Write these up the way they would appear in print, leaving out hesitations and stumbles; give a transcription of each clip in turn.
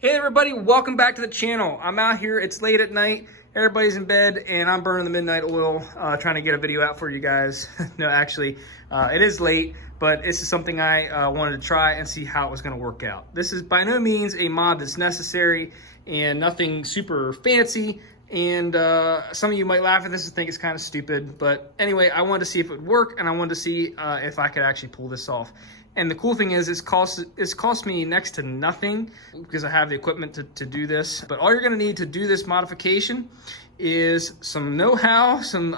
Hey everybody, welcome back to the channel. I'm out here, it's late at night, everybody's in bed, and I'm burning the midnight oil, trying to get a video out for you guys. No, actually, it is late, but this is something I wanted to try and see how it was gonna work out. This is by no means a mod that's necessary and nothing super fancy, and some of you might laugh at this and think it's kind of stupid, but anyway, I wanted to see if it would work, and I wanted to see if I could actually pull this off. And the cool thing is it's cost me next to nothing because I have the equipment to do this. But all you're gonna need to do this modification is some know-how, some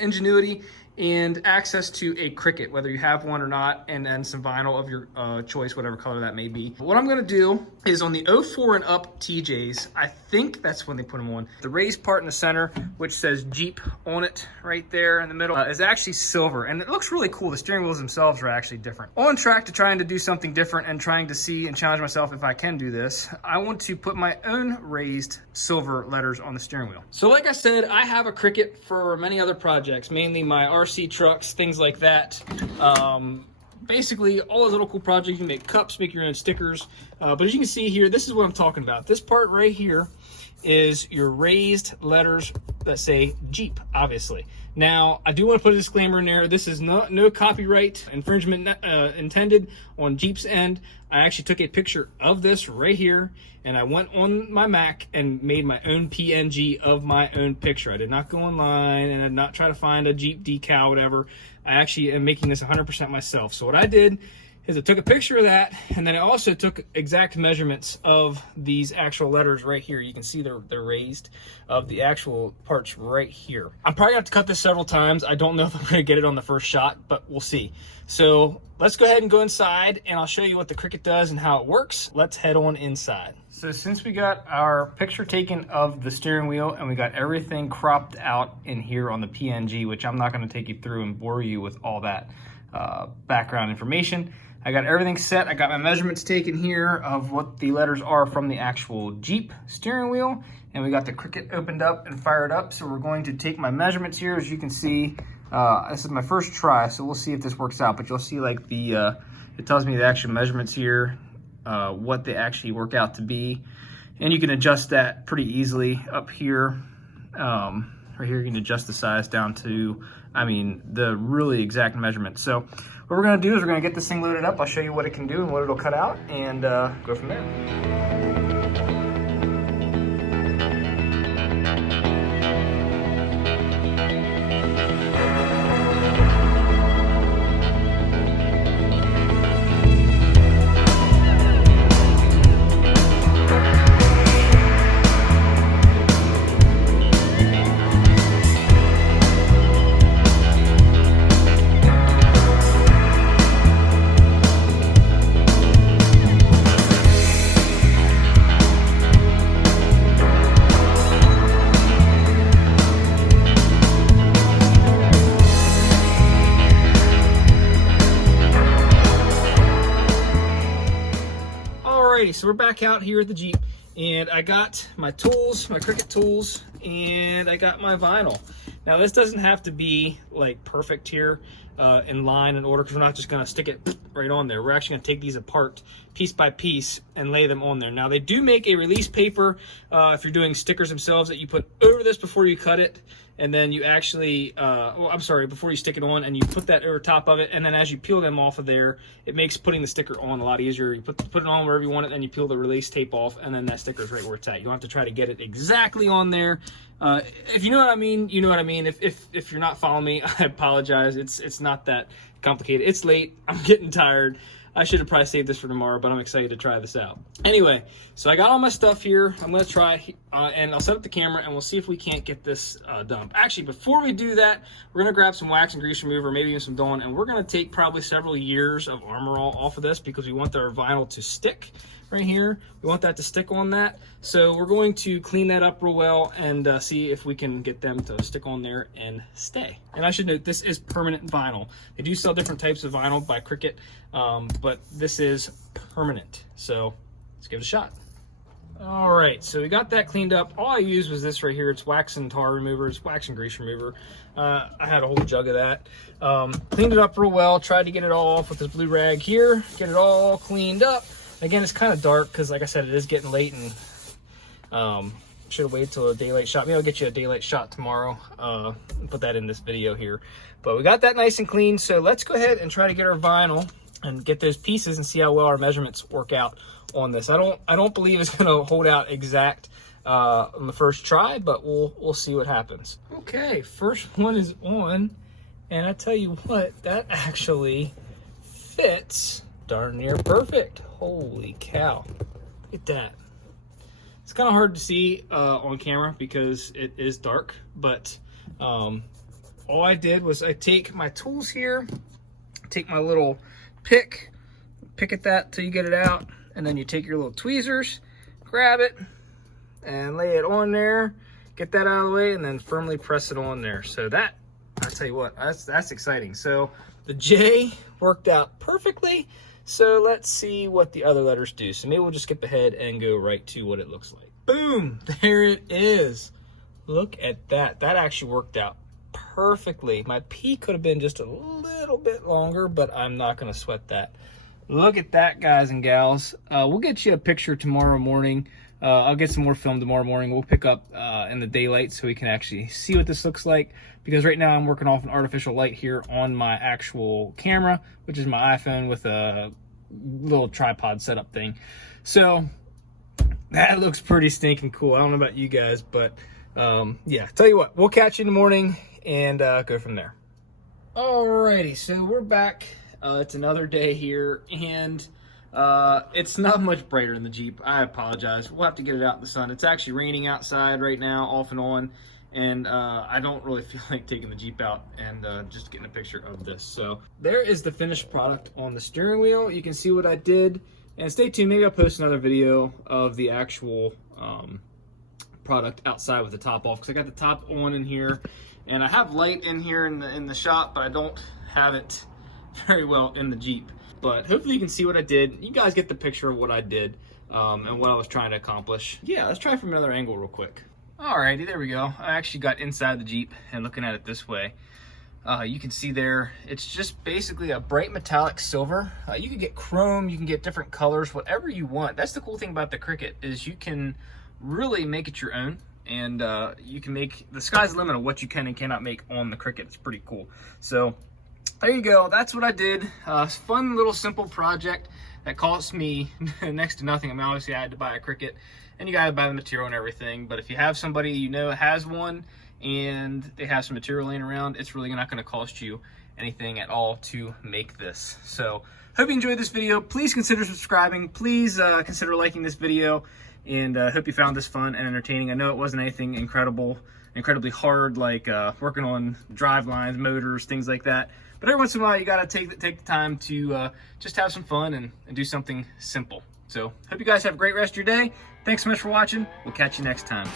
ingenuity, and access to a Cricut, whether you have one or not, and then some vinyl of your choice, whatever color that may be. What I'm gonna do is on the 04 and up TJs, I think that's when they put them on, the raised part in the center, which says Jeep on it right there in the middle, is actually silver, and it looks really cool. The steering wheels themselves are actually different. On track to trying to do something different and trying to see and challenge myself if I can do this, I want to put my own raised silver letters on the steering wheel. So like I said, I have a Cricut for many other projects, mainly my RC trucks, things like that. Basically all those little cool projects. You can make cups, make your own stickers, but as you can see here, this is what I'm talking about. This part right here is your raised letters that say Jeep, obviously. Now, I do want to put a disclaimer in there. This is no copyright infringement intended on Jeep's end. I actually took a picture of this right here, and I went on my Mac and made my own PNG of my own picture. I did not go online, and I did not try to find a Jeep decal, whatever. I actually am making this 100% myself. So what I did is I took a picture of that, and then I also took exact measurements of these actual letters right here. You can see they're raised, of the actual parts right here. I'm probably gonna have to cut this several times. I don't know if I'm gonna get it on the first shot, but we'll see. So let's go ahead and go inside, and I'll show you what the Cricut does and how it works. Let's head on inside. So since we got our picture taken of the steering wheel and we got everything cropped out in here on the PNG, which I'm not gonna take you through and bore you with all that background information, I got everything set. I got my measurements taken here of what the letters are from the actual Jeep steering wheel, and we got the Cricut opened up and fired up. So we're going to take my measurements here. As you can see, this is my first try, so we'll see if this works out, but you'll see like the, it tells me the actual measurements here, what they actually work out to be. And you can adjust that pretty easily up here. Right here, you can adjust the size down to, the really exact measurement. So what we're gonna do is we're gonna get this thing loaded up. I'll show you what it can do and what it'll cut out, and go from there. So we're back out here at the Jeep, and I got my tools, my Cricut tools, and I got my vinyl. Now this doesn't have to be like perfect here in line and order, because we're not just gonna stick it right on there. We're actually gonna take these apart piece by piece and lay them on there. Now they do make a release paper if you're doing stickers themselves that you put over this before you cut it, and then you actually, before you stick it on, and you put that over top of it, and then as you peel them off of there, it makes putting the sticker on a lot easier. You put it on wherever you want it, then you peel the release tape off, and then that sticker's right where it's at. You don't have to try to get it exactly on there. If you know what I mean, you know what I mean. If you're not following me, I apologize. It's not that complicated. It's late. I'm getting tired. I should have probably saved this for tomorrow, but I'm excited to try this out. Anyway, so I got all my stuff here. I'm gonna try, and I'll set up the camera, and we'll see if we can't get this done. Actually, before we do that, we're gonna grab some wax and grease remover, maybe even some Dawn, and we're gonna take probably several years of Armor All off of this because we want our vinyl to stick right here. We want that to stick on that. So we're going to clean that up real well and see if we can get them to stick on there and stay. And I should note, this is permanent vinyl. They do sell different types of vinyl by Cricut, but this is permanent. So let's give it a shot. All right, so we got that cleaned up. All I used was this right here. It's wax and tar remover. It's wax and grease remover. I had a whole jug of that. Cleaned it up real well. Tried to get it all off with this blue rag here. Get it all cleaned up. Again, it's kind of dark because, like I said, it is getting late, and should have waited till a daylight shot. Maybe I'll get you a daylight shot tomorrow. Put that in this video here. But we got that nice and clean, so let's go ahead and try to get our vinyl and get those pieces and see how well our measurements work out on this. I don't believe it's gonna hold out exact on the first try, but we'll see what happens. Okay, first one is on, and I tell you what, that actually fits darn near perfect. Holy cow, look at that. It's kind of hard to see on camera because it is dark, but all I did was I take my tools here, take my little pick at that till you get it out, and then you take your little tweezers, grab it, and lay it on there, get that out of the way, and then firmly press it on there. So that, I tell you what, that's exciting. So the J worked out perfectly. So let's see what the other letters do. So maybe we'll just skip ahead and go right to what it looks like. Boom, there it is. Look at that. That actually worked out perfectly. My P could have been just a little bit longer, but I'm not gonna sweat that. Look at that, guys and gals. We'll get you a picture tomorrow morning. I'll get some more film tomorrow morning. We'll pick up in the daylight so we can actually see what this looks like, because right now I'm working off an artificial light here on my actual camera, which is my iPhone with a little tripod setup thing. So that looks pretty stinking cool. I don't know about you guys, but yeah, tell you what, we'll catch you in the morning and go from there. Alrighty, so we're back. It's another day here, and it's not much brighter in the Jeep. I apologize. We'll have to get it out in the sun. It's actually raining outside right now, off and on, and I don't really feel like taking the Jeep out and just getting a picture of this. So there is the finished product on the steering wheel. You can see what I did, and stay tuned. Maybe I'll post another video of the actual product outside with the top off, because I got the top on in here, and I have light in here in the shop, but I don't have it very well in the Jeep. But hopefully you can see what I did. You guys get the picture of what I did and what I was trying to accomplish. Yeah, let's try from another angle real quick. Alrighty, there we go. I actually got inside the Jeep and looking at it this way. You can see there, it's just basically a bright metallic silver. You can get chrome, you can get different colors, whatever you want. That's the cool thing about the Cricut, is you can really make it your own. And you can make, the sky's the limit of what you can and cannot make on the Cricut. It's pretty cool. So there you go. That's what I did. Fun little simple project that cost me next to nothing. I mean, obviously I had to buy a Cricut, and you gotta buy the material and everything. But if you have somebody you know has one and they have some material laying around, it's really not gonna cost you anything at all to make this. So hope you enjoyed this video. Please consider subscribing. Please consider liking this video, and hope you found this fun and entertaining. I know it wasn't anything incredibly hard, like working on drive lines, motors, things like that. But every once in a while, you gotta take the time to just have some fun and do something simple. So hope you guys have a great rest of your day. Thanks so much for watching. We'll catch you next time.